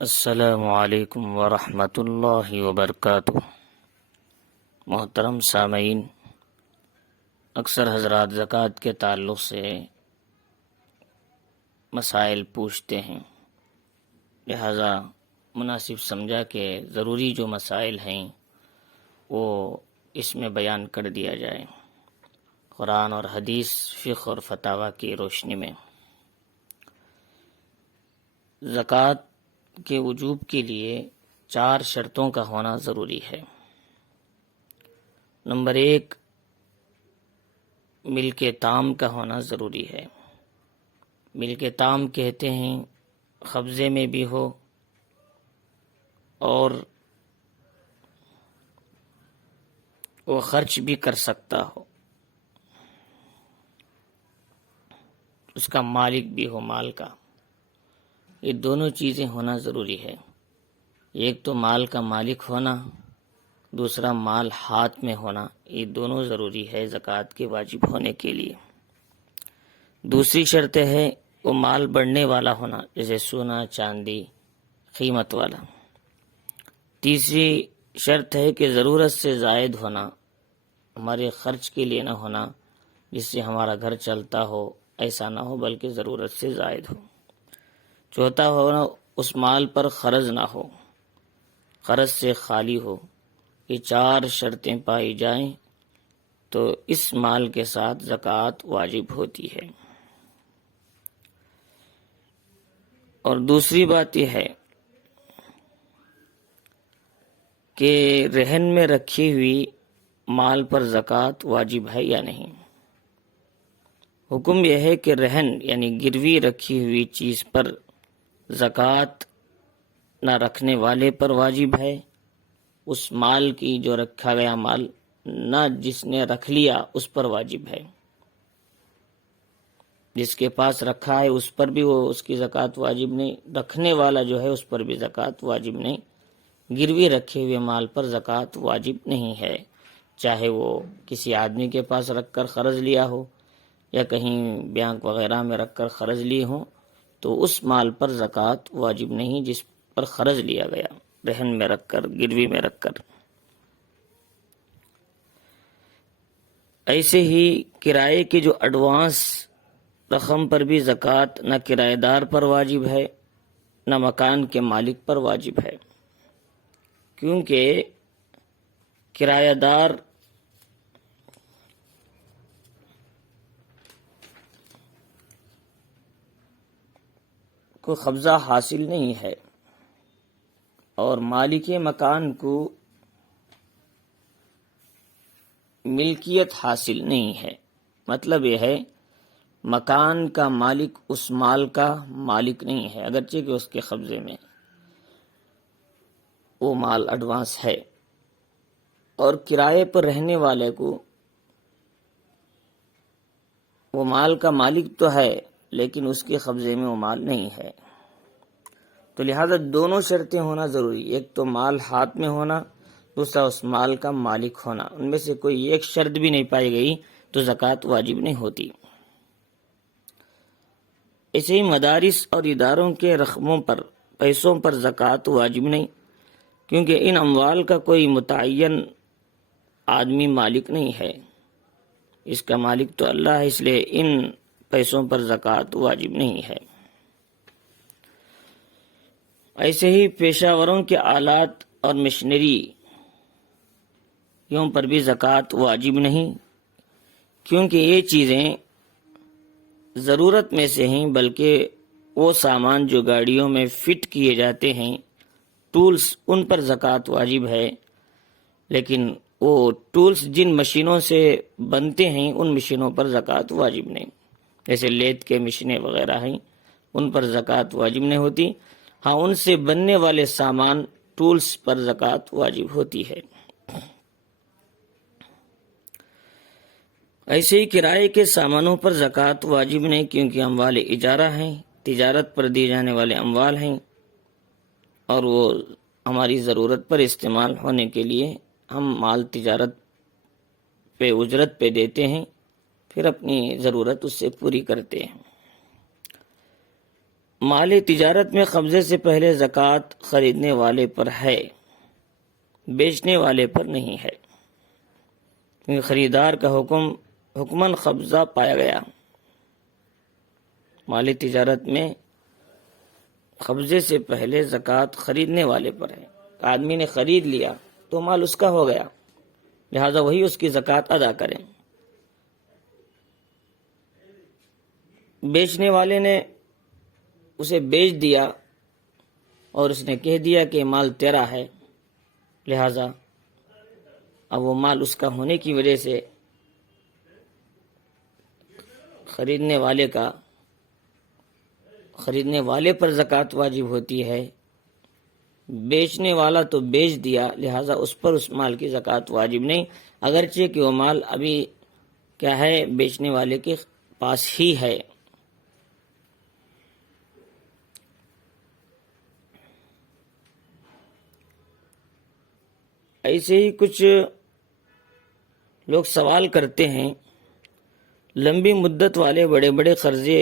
السلام علیکم ورحمۃ اللہ وبرکاتہ۔ محترم سامعین، اکثر حضرات زکوٰۃ کے تعلق سے مسائل پوچھتے ہیں، لہذا مناسب سمجھا کہ ضروری جو مسائل ہیں وہ اس میں بیان کر دیا جائے، قرآن اور حدیث، فقہ اور فتاویٰ کی روشنی میں۔ زکوٰۃ کے وجوب کے لیے 4 شرطوں کا ہونا ضروری ہے۔ نمبر 1، ملک تام کا ہونا ضروری ہے۔ ملک تام کہتے ہیں قبضے میں بھی ہو اور وہ خرچ بھی کر سکتا ہو، اس کا مالک بھی ہو مال کا۔ یہ دونوں چیزیں ہونا ضروری ہے، ایک تو مال کا مالک ہونا، دوسرا مال ہاتھ میں ہونا، یہ دونوں ضروری ہے زکوٰۃ کے واجب ہونے کے لیے۔ دوسری شرط ہے وہ مال بڑھنے والا ہونا، جیسے سونا چاندی قیمت والا۔ تیسری شرط ہے کہ ضرورت سے زائد ہونا، ہمارے خرچ کے لیے نہ ہونا جس سے ہمارا گھر چلتا ہو، ایسا نہ ہو بلکہ ضرورت سے زائد ہو۔ چوتھا ہونا اس مال پر قرض نہ ہو، قرض سے خالی ہو۔ یہ 4 شرطیں پائی جائیں تو اس مال کے ساتھ زکوٰۃ واجب ہوتی ہے۔ اور دوسری بات یہ ہے کہ رہن میں رکھی ہوئی مال پر زکوٰۃ واجب ہے یا نہیں۔ حکم یہ ہے کہ رہن یعنی گروی رکھی ہوئی چیز پر زکوٰۃ نہ رکھنے والے پر واجب ہے، اس مال کی جو رکھا گیا مال نہ جس نے رکھ لیا اس پر واجب ہے۔ جس کے پاس رکھا ہے اس پر بھی اس کی زکوٰۃ واجب نہیں، رکھنے والا جو ہے اس پر بھی زکوٰۃ واجب نہیں۔ گروی رکھے ہوئے مال پر زکوٰۃ واجب نہیں ہے، چاہے وہ کسی آدمی کے پاس رکھ کر قرض لیا ہو یا کہیں بینک وغیرہ میں رکھ کر قرض لیے ہوں، تو اس مال پر زکوٰۃ واجب نہیں جس پر قرض لیا گیا، رہن میں رکھ کر، گروی میں رکھ کر۔ ایسے ہی کرائے کی جو ایڈوانس رقم پر بھی زکوٰۃ نہ کرایہ دار پر واجب ہے نہ مکان کے مالک پر واجب ہے، کیونکہ کرایہ دار کو قبضہ حاصل نہیں ہے اور مالک مکان کو ملکیت حاصل نہیں ہے۔ مطلب یہ ہے مکان کا مالک اس مال کا مالک نہیں ہے، اگرچہ کہ اس کے قبضے میں وہ مال ایڈوانس ہے، اور کرائے پر رہنے والے کو وہ مال کا مالک تو ہے لیکن اس کے قبضے میں وہ مال نہیں ہے۔ تو لہذا دونوں شرطیں ہونا ضروری، ایک تو مال ہاتھ میں ہونا، دوسرا اس مال کا مالک ہونا۔ ان میں سے کوئی ایک شرط بھی نہیں پائی گئی تو زکوٰۃ واجب نہیں ہوتی۔ ایسے ہی مدارس اور اداروں کے رقموں پر، پیسوں پر زکوٰۃ واجب نہیں، کیونکہ ان اموال کا کوئی متعین آدمی مالک نہیں ہے، اس کا مالک تو اللہ ہے، اس لیے ان پیسوں پر زکوٰۃ واجب نہیں ہے۔ ایسے ہی پیشہ وروں کے آلات اور مشنری یوں پر بھی زکوٰۃ واجب نہیں، کیونکہ یہ چیزیں ضرورت میں سے ہیں، بلکہ وہ سامان جو گاڑیوں میں فٹ کیے جاتے ہیں، ٹولز، ان پر زکوٰۃ واجب ہے، لیکن وہ ٹولز جن مشینوں سے بنتے ہیں ان مشینوں پر زکوٰۃ واجب نہیں، جیسے لیتھ کے مشینیں وغیرہ ہیں، ان پر زکوٰۃ واجب نہیں ہوتی۔ ہاں، ان سے بننے والے سامان، ٹولز پر زکوٰۃ واجب ہوتی ہے۔ ایسے ہی کرائے کے سامانوں پر زکوٰۃ واجب نہیں، کیونکہ اموال اجارہ ہیں، تجارت پر دی جانے والے اموال ہیں، اور وہ ہماری ضرورت پر استعمال ہونے کے لیے ہم مال تجارت پہ اجرت پہ دیتے ہیں، پھر اپنی ضرورت اس سے پوری کرتے ہیں۔ مال تجارت میں قبضے سے پہلے زکوٰۃ خریدنے والے پر ہے، بیچنے والے پر نہیں ہے، کیونکہ خریدار کا حکماً قبضہ پایا گیا۔ مال تجارت میں قبضے سے پہلے زکوٰۃ خریدنے والے پر ہے۔ آدمی نے خرید لیا تو مال اس کا ہو گیا، لہذا وہی اس کی زکوٰۃ ادا کریں۔ بیچنے والے نے اسے بیچ دیا اور اس نے کہہ دیا کہ مال تیرا ہے، لہذا اب وہ مال اس کا ہونے کی وجہ سے خریدنے والے پر زکوٰۃ واجب ہوتی ہے۔ بیچنے والا تو بیچ دیا، لہذا اس پر اس مال کی زکوٰۃ واجب نہیں، اگرچہ کہ وہ مال ابھی کیا ہے، بیچنے والے کے پاس ہی ہے۔ ایسے ہی کچھ لوگ سوال کرتے ہیں، لمبی مدت والے بڑے بڑے قرضے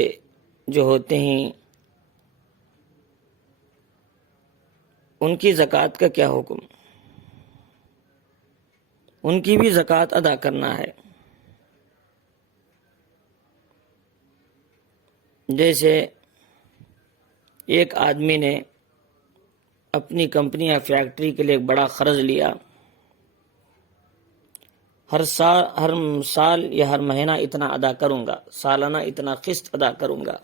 جو ہوتے ہیں ان کی زکوٰۃ کا کیا حکم؟ ان کی بھی زکوٰۃ ادا کرنا ہے۔ جیسے ایک آدمی نے اپنی کمپنی یا فیکٹری کے لیے ایک بڑا قرض لیا، ہر سال یا ہر مہینہ اتنا ادا کروں گا، سالانہ اتنا قسط ادا کروں گا۔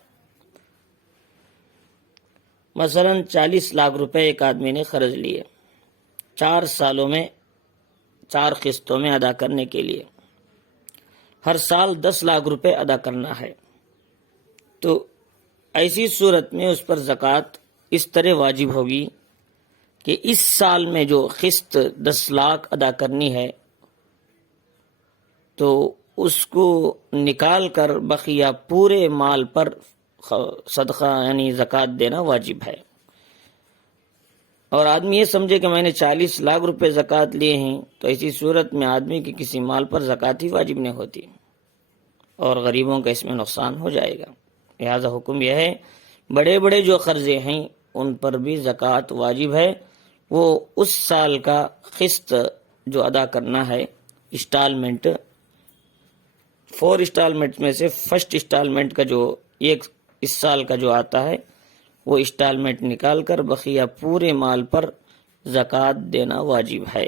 مثلا 40 لاکھ روپے ایک آدمی نے قرض لیے 4 سالوں میں 4 قسطوں میں ادا کرنے کے لیے، ہر سال 10 لاکھ روپے ادا کرنا ہے۔ تو ایسی صورت میں اس پر زکوٰۃ اس طرح واجب ہوگی کہ اس سال میں جو قسط 10 لاکھ ادا کرنی ہے تو اس کو نکال کر بقیہ پورے مال پر صدقہ یعنی زکوٰۃ دینا واجب ہے۔ اور آدمی یہ سمجھے کہ میں نے 40 لاکھ روپے زکوٰۃ لیے ہیں تو ایسی صورت میں آدمی کی کسی مال پر زکوٰۃ ہی واجب نہیں ہوتی اور غریبوں کا اس میں نقصان ہو جائے گا۔ لہذا حکم یہ ہے، بڑے بڑے جو قرضے ہیں ان پر بھی زکوٰۃ واجب ہے، وہ اس سال کا قسط جو ادا کرنا ہے، انسٹالمنٹ 4 انسٹالمنٹ میں سے فرسٹ انسٹالمنٹ کا جو ایک اس سال کا جو آتا ہے وہ انسٹالمنٹ نکال کر بقیہ پورے مال پر زکوٰۃ دینا واجب ہے۔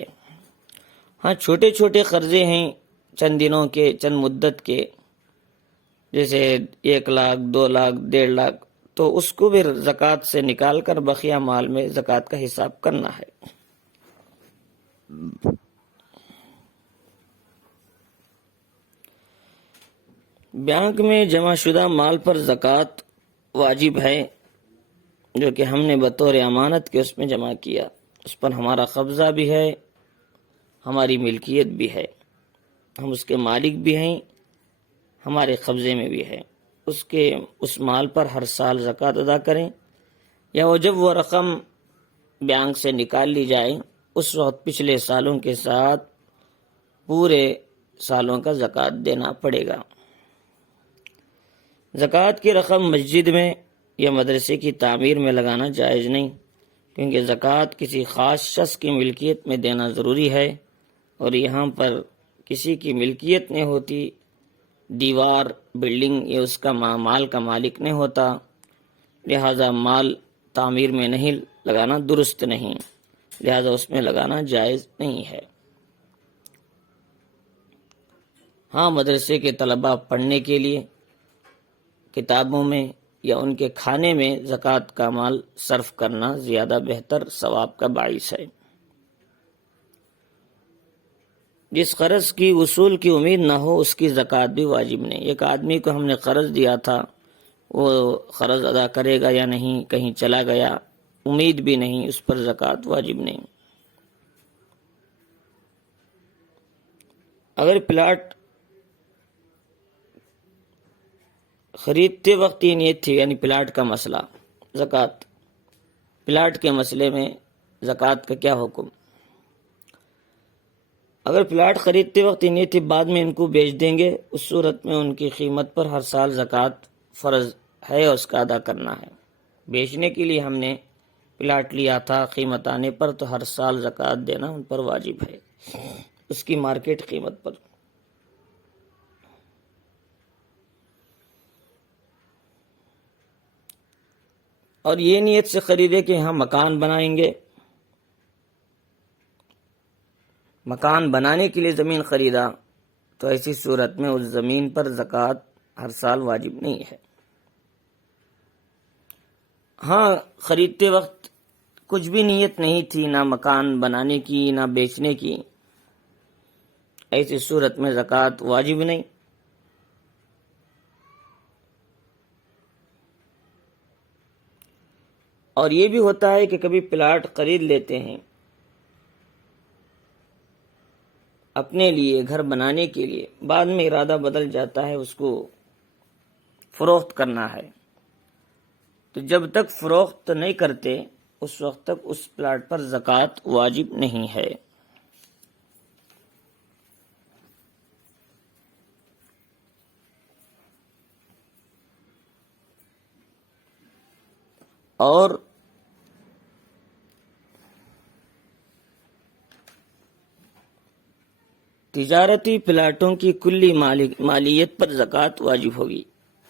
ہاں چھوٹے چھوٹے قرضے ہیں چند دنوں کے، چند مدت کے، جیسے 1 لاکھ 2 لاکھ 1.5 لاکھ، تو اس کو بھی زکوٰۃ سے نکال کر بقیہ مال میں زکوٰۃ کا حساب کرنا ہے۔ بینک میں جمع شدہ مال پر زکوٰۃ واجب ہے، جو کہ ہم نے بطور امانت کے اس میں جمع کیا، اس پر ہمارا قبضہ بھی ہے، ہماری ملکیت بھی ہے، ہم اس کے مالک بھی ہیں، ہمارے قبضے میں بھی ہے۔ اس مال پر ہر سال زکوٰۃ ادا کریں، یا جب وہ رقم بینک سے نکال لی جائے اس وقت پچھلے سالوں کے ساتھ پورے سالوں کا زکوٰۃ دینا پڑے گا۔ زکوٰۃ کی رقم مسجد میں یا مدرسے کی تعمیر میں لگانا جائز نہیں، کیونکہ زکوٰۃ کسی خاص شخص کی ملکیت میں دینا ضروری ہے، اور یہاں پر کسی کی ملکیت نہیں ہوتی، دیوار بلڈنگ یہ اس کا مال کا مالک نہیں ہوتا، لہذا مال تعمیر میں نہیں لگانا درست نہیں، لہذا اس میں لگانا جائز نہیں ہے۔ ہاں مدرسے کے طلباء پڑھنے کے لیے کتابوں میں یا ان کے کھانے میں زکوٰۃ کا مال صرف کرنا زیادہ بہتر ثواب کا باعث ہے۔ جس قرض کی وصول کی امید نہ ہو اس کی زکوٰۃ بھی واجب نہیں۔ ایک آدمی کو ہم نے قرض دیا تھا، وہ قرض ادا کرے گا یا نہیں، کہیں چلا گیا، امید بھی نہیں، اس پر زکوٰۃ واجب نہیں۔ اگر پلاٹ خریدتے وقت یہ نیت تھی، یعنی پلاٹ کا مسئلہ، زکوٰۃ، پلاٹ کے مسئلے میں زکوٰۃ کا کیا حکم؟ اگر پلاٹ خریدتے وقت یہ نیت تھی بعد میں ان کو بیچ دیں گے، اس صورت میں ان کی قیمت پر ہر سال زکوٰۃ فرض ہے اور اس کا ادا کرنا ہے۔ بیچنے کے لیے ہم نے پلاٹ لیا تھا، قیمت آنے پر تو ہر سال زکوٰۃ دینا ان پر واجب ہے اس کی مارکیٹ قیمت پر۔ اور یہ نیت سے خریدے کہ ہم مکان بنائیں گے، مکان بنانے کے لیے زمین خریدا، تو ایسی صورت میں اس زمین پر زکوٰۃ ہر سال واجب نہیں ہے۔ ہاں، خریدتے وقت کچھ بھی نیت نہیں تھی، نہ مکان بنانے کی نہ بیچنے کی، ایسی صورت میں زکوٰۃ واجب نہیں۔ اور یہ بھی ہوتا ہے کہ کبھی پلاٹ خرید لیتے ہیں اپنے لیے، گھر بنانے کے لیے، بعد میں ارادہ بدل جاتا ہے اس کو فروخت کرنا ہے، تو جب تک فروخت نہیں کرتے اس وقت تک اس پلاٹ پر زکوٰۃ واجب نہیں ہے۔ اور تجارتی پلاٹوں کی کلی مالیت پر زکوٰۃ واجب ہوگی،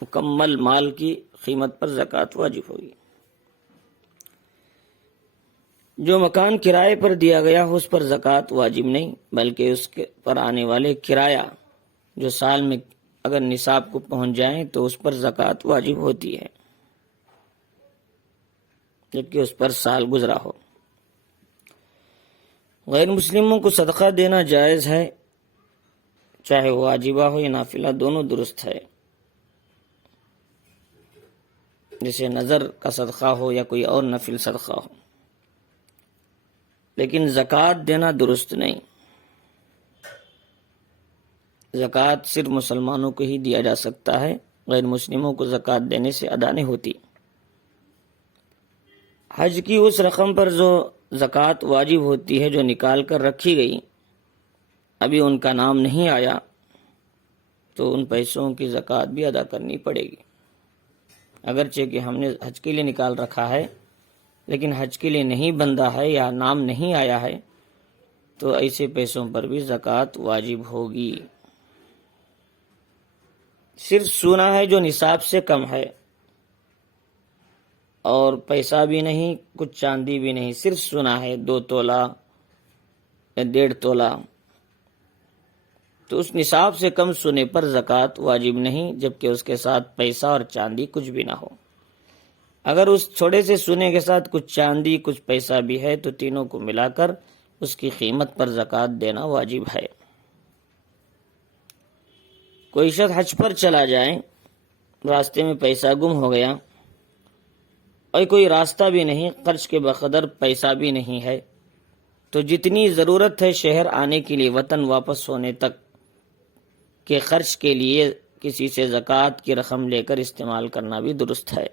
مکمل مال کی قیمت پر زکوٰۃ واجب ہوگی۔ جو مکان کرائے پر دیا گیا ہو اس پر زکوٰۃ واجب نہیں، بلکہ اس پر آنے والے کرایہ جو سال میں اگر نصاب کو پہنچ جائیں تو اس پر زکوٰۃ واجب ہوتی ہے، جبکہ اس پر سال گزرا ہو۔ غیر مسلموں کو صدقہ دینا جائز ہے، چاہے وہ واجبہ ہو یا نافلہ، دونوں درست ہے، جیسے نظر کا صدقہ ہو یا کوئی اور نفل صدقہ ہو، لیکن زکوٰۃ دینا درست نہیں۔ زکوٰۃ صرف مسلمانوں کو ہی دیا جا سکتا ہے، غیر مسلموں کو زکوٰۃ دینے سے ادا نہیں ہوتی۔ حج کی اس رقم پر جو زکوٰۃ واجب ہوتی ہے جو نکال کر رکھی گئی، ابھی ان کا نام نہیں آیا، تو ان پیسوں کی زکوٰۃ بھی ادا کرنی پڑے گی، اگرچہ کہ ہم نے حج کے لیے نکال رکھا ہے لیکن حج کے لیے نہیں بندھا ہے یا نام نہیں آیا ہے، تو ایسے پیسوں پر بھی زکوٰۃ واجب ہوگی۔ صرف سونا ہے جو نصاب سے کم ہے، اور پیسہ بھی نہیں، کچھ چاندی بھی نہیں، صرف سونا ہے 2 تولہ یا 1.5 تولہ، تو اس نصاب سے کم سونے پر زکوٰۃ واجب نہیں، جبکہ اس کے ساتھ پیسہ اور چاندی کچھ بھی نہ ہو۔ اگر اس چھوٹے سے سونے کے ساتھ کچھ چاندی کچھ پیسہ بھی ہے تو تینوں کو ملا کر اس کی قیمت پر زکوٰۃ دینا واجب ہے۔ کوئی شخص حج پر چلا جائے، راستے میں پیسہ گم ہو گیا، اور کوئی راستہ بھی نہیں، خرچ کے بقدر پیسہ بھی نہیں ہے، تو جتنی ضرورت ہے شہر آنے کے لیے، وطن واپس ہونے تک کے خرچ کے لیے کسی سے زکوٰۃ کی رقم لے کر استعمال کرنا بھی درست ہے۔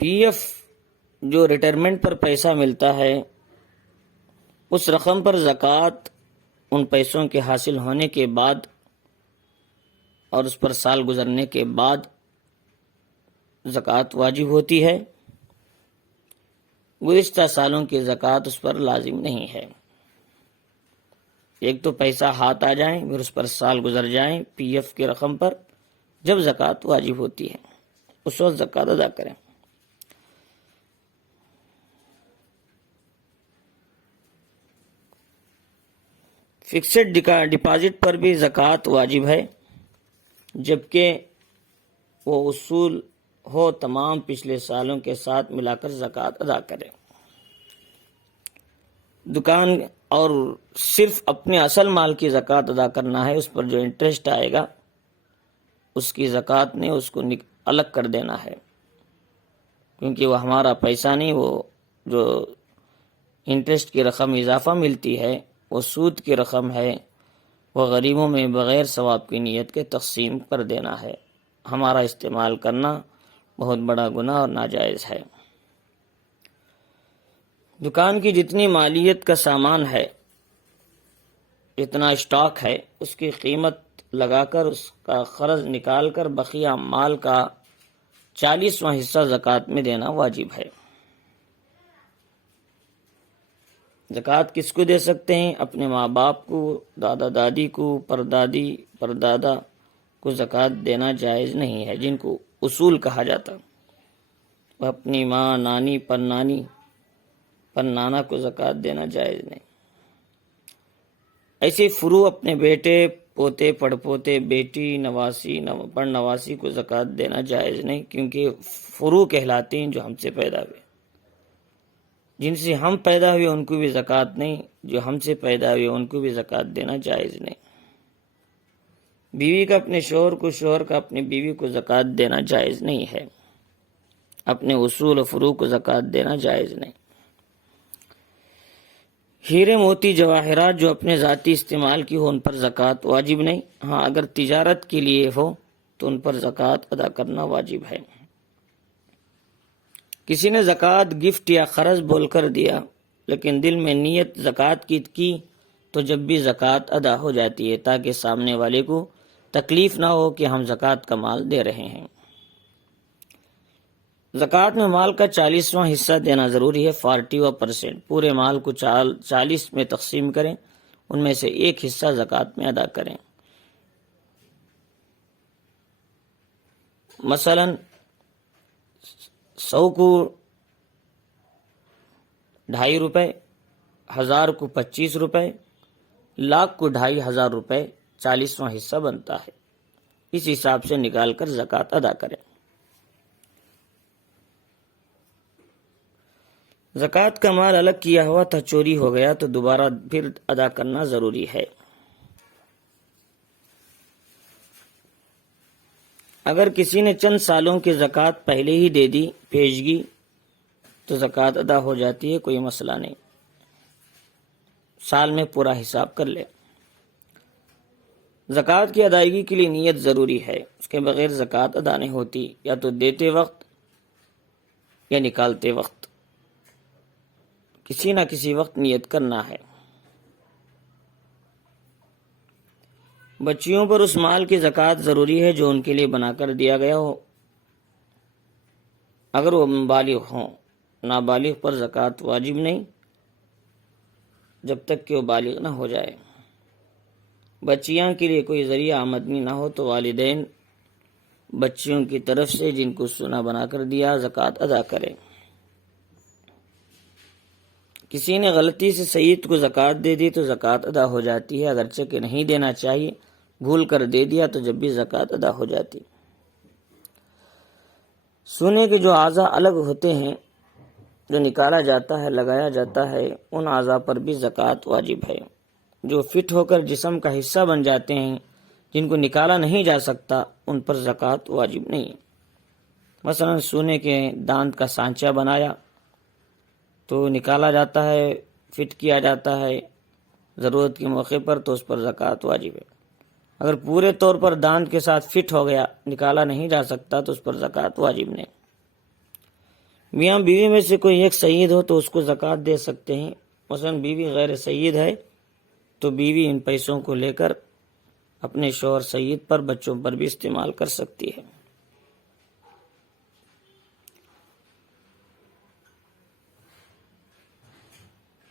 پی ایف جو ریٹائرمنٹ پر پیسہ ملتا ہے، اس رقم پر زکوٰۃ ان پیسوں کے حاصل ہونے کے بعد اور اس پر سال گزرنے کے بعد زکوٰۃ واجب ہوتی ہے۔ گزشتہ سالوں کی زکوٰۃ اس پر لازم نہیں ہے۔ ایک تو پیسہ ہاتھ آ جائیں، پھر اس پر سال گزر جائیں پی ایف کی رقم پر، جب زکوٰۃ واجب ہوتی ہے اس وقت زکوٰۃ ادا کریں۔ فکسڈ ڈپازٹ پر بھی زکوٰۃ واجب ہے، جبکہ وہ اصول ہو تمام پچھلے سالوں کے ساتھ ملا کر زکوٰۃ ادا کرے۔ دکان اور صرف اپنے اصل مال کی زکوٰۃ ادا کرنا ہے، اس پر جو انٹرسٹ آئے گا اس کی زکوٰۃ نہیں، اس کو الگ کر دینا ہے، کیونکہ وہ ہمارا پیسہ نہیں، وہ جو انٹرسٹ کی رقم اضافہ ملتی ہے وہ سود کی رقم ہے، وہ غریبوں میں بغیر ثواب کی نیت کے تقسیم کر دینا ہے۔ ہمارا استعمال کرنا بہت بڑا گناہ اور ناجائز ہے۔ دکان کی جتنی مالیت کا سامان ہے، جتنا اسٹاک ہے، اس کی قیمت لگا کر اس کا قرض نکال کر بقیہ مال کا 40واں حصہ زکوٰۃ میں دینا واجب ہے۔ زکوٰۃ کس کو دے سکتے ہیں؟ اپنے ماں باپ کو، دادا دادی کو، پردادی پردادا کو زکوٰۃ دینا جائز نہیں ہے، جن کو اصول کہا جاتا۔ اپنی ماں، نانی، پرنانی، پرنانا کو زکوٰۃ دینا جائز نہیں۔ ایسے فروع اپنے بیٹے، پوتے، پڑپوتے، بیٹی، نواسی، پڑنواسی کو زکوٰۃ دینا جائز نہیں، کیونکہ فروع کہلاتے ہیں جو ہم سے پیدا ہوئے۔ جن سے ہم پیدا ہوئے ان کو بھی زکوٰۃ نہیں، جو ہم سے پیدا ہوئے ان کو بھی زکوٰۃ دینا جائز نہیں۔ بیوی کا اپنے شوہر کو، شوہر کا اپنی بیوی کو زکوٰۃ دینا جائز نہیں ہے۔ اپنے اصول و فروع کو زکوٰۃ دینا جائز نہیں۔ ہیرے موتی جواہرات جو اپنے ذاتی استعمال کی ہو ان پر زکوٰۃ واجب نہیں۔ ہاں اگر تجارت کے لیے ہو تو ان پر زکوٰۃ ادا کرنا واجب ہے۔ کسی نے زکوٰۃ گفٹ یا قرض بول کر دیا لیکن دل میں نیت زکوٰۃ کی تو جب بھی زکوٰۃ ادا ہو جاتی ہے، تاکہ سامنے والے کو تکلیف نہ ہو کہ ہم زکوٰۃ کا مال دے رہے ہیں۔ زکوٰۃ میں مال کا 40واں حصہ دینا ضروری ہے، 40%۔ پورے مال کو 40 میں تقسیم کریں، ان میں سے ایک حصہ زکوٰۃ میں ادا کریں۔ مثلا 100 کو 2.5 روپے، 1000 کو 25 روپے، لاکھ کو 2500 روپے 40واں حصہ بنتا ہے۔ اس حساب سے نکال کر زکوٰۃ ادا کریں۔ زکوٰۃ کا مال الگ کیا ہوا تھا، چوری ہو گیا تو دوبارہ پھر ادا کرنا ضروری ہے۔ اگر کسی نے چند سالوں کی زکوٰۃ پہلے ہی دے دی پیشگی تو زکوٰۃ ادا ہو جاتی ہے، کوئی مسئلہ نہیں، سال میں پورا حساب کر لے۔ زکوٰۃ کی ادائیگی کے لیے نیت ضروری ہے، اس کے بغیر زکوٰۃ ادا نہیں ہوتی، یا تو دیتے وقت یا نکالتے وقت، کسی نہ کسی وقت نیت کرنا ہے۔ بچیوں پر اس مال کی زکوٰۃ ضروری ہے جو ان کے لیے بنا کر دیا گیا ہو، اگر وہ بالغ ہوں۔ نابالغ پر زکوٰۃ واجب نہیں جب تک کہ وہ بالغ نہ ہو جائے۔ بچیاں کے لیے کوئی ذریعہ آمدنی نہ ہو تو والدین بچیوں کی طرف سے جن کو سونا بنا کر دیا زکوٰۃ ادا کریں۔ کسی نے غلطی سے سید کو زکوٰۃ دے دی تو زکوٰۃ ادا ہو جاتی ہے، اگرچہ کہ نہیں دینا چاہیے، بھول کر دے دیا تو جب بھی زکوٰۃ ادا ہو جاتی۔ سونے کے جو اعضاء الگ ہوتے ہیں، جو نکالا جاتا ہے، لگایا جاتا ہے، ان اعضاء پر بھی زکوٰۃ واجب ہے۔ جو فٹ ہو کر جسم کا حصہ بن جاتے ہیں، جن کو نکالا نہیں جا سکتا، ان پر زکوٰۃ واجب نہیں۔ مثلا سونے کے دانت کا سانچہ بنایا تو نکالا جاتا ہے، فٹ کیا جاتا ہے ضرورت کے موقع پر، تو اس پر زکوٰۃ واجب ہے۔ اگر پورے طور پر دانت کے ساتھ فٹ ہو گیا، نکالا نہیں جا سکتا، تو اس پر زکوٰۃ واجب نہیں۔ میاں بیوی میں سے کوئی ایک سید ہو تو اس کو زکوٰۃ دے سکتے ہیں۔ مثلا بیوی غیر سید ہے تو بیوی ان پیسوں کو لے کر اپنے شوہر سید پر، بچوں پر بھی استعمال کر سکتی ہے۔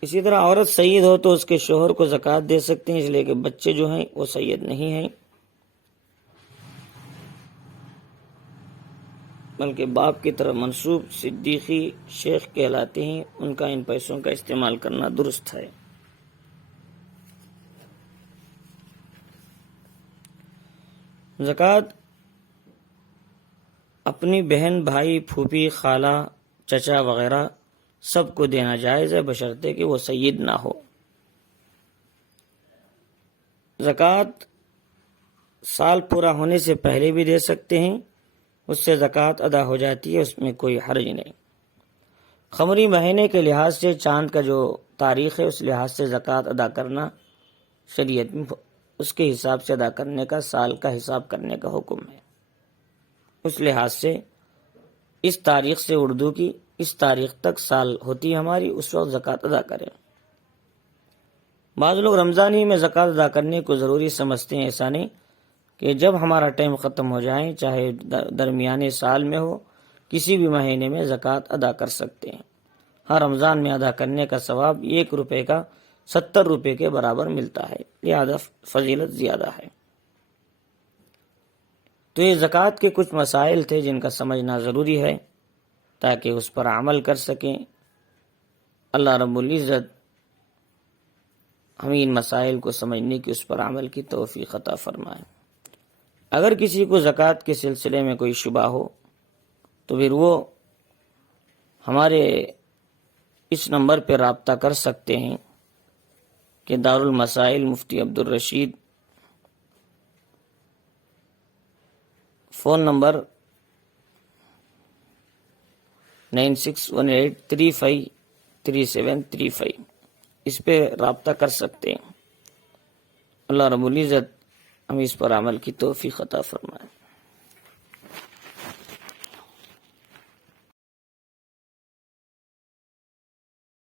اسی طرح عورت سید ہو تو اس کے شوہر کو زکوٰۃ دے سکتے ہیں، اس لیے کہ بچے جو ہیں وہ سید نہیں ہیں، بلکہ باپ کی طرف منسوب صدیقی شیخ کہلاتے ہیں، ان کا ان پیسوں کا استعمال کرنا درست ہے۔ زکوٰۃ اپنی بہن، بھائی، پھوپھی، خالہ، چچا وغیرہ سب کو دینا جائز ہے، بشرطے کہ وہ سید نہ ہو۔ زکوٰۃ سال پورا ہونے سے پہلے بھی دے سکتے ہیں، اس سے زکوٰۃ ادا ہو جاتی ہے، اس میں کوئی حرج نہیں۔ قمری مہینے کے لحاظ سے چاند کا جو تاریخ ہے اس لحاظ سے زکوٰۃ ادا کرنا شریعت میں اس کے حساب سے ادا کرنے کا، سال کا حساب کرنے کا حکم ہے۔ اس لحاظ سے اس تاریخ سے اردو کی اس تاریخ تک سال ہوتی ہے ہماری، اس وقت زکوٰۃ ادا کریں۔ بعض لوگ رمضان ہی میں زکوٰۃ ادا کرنے کو ضروری سمجھتے ہیں، ایسا نہیں۔ کہ جب ہمارا ٹائم ختم ہو جائے، چاہے درمیانے سال میں ہو، کسی بھی مہینے میں زکوٰۃ ادا کر سکتے ہیں۔ ہر رمضان میں ادا کرنے کا ثواب 1 روپے کا 70 روپے کے برابر ملتا ہے، لہذا فضیلت زیادہ ہے۔ تو یہ زکوٰۃ کے کچھ مسائل تھے جن کا سمجھنا ضروری ہے تاکہ اس پر عمل کر سکیں۔ اللہ رب العزت ہمیں ان مسائل کو سمجھنے کی، اس پر عمل کی توفیق عطا فرمائے۔ اگر کسی کو زکوٰۃ کے سلسلے میں کوئی شبہ ہو تو پھر وہ ہمارے اس نمبر پہ رابطہ کر سکتے ہیں کہ دارالمسائل مفتی عبدالرشید، فون نمبر 9618353735، اس پہ رابطہ کر سکتے ہیں۔ اللہ رب العزت ہمیں اس پر عمل کی توفیق عطا فرمائے۔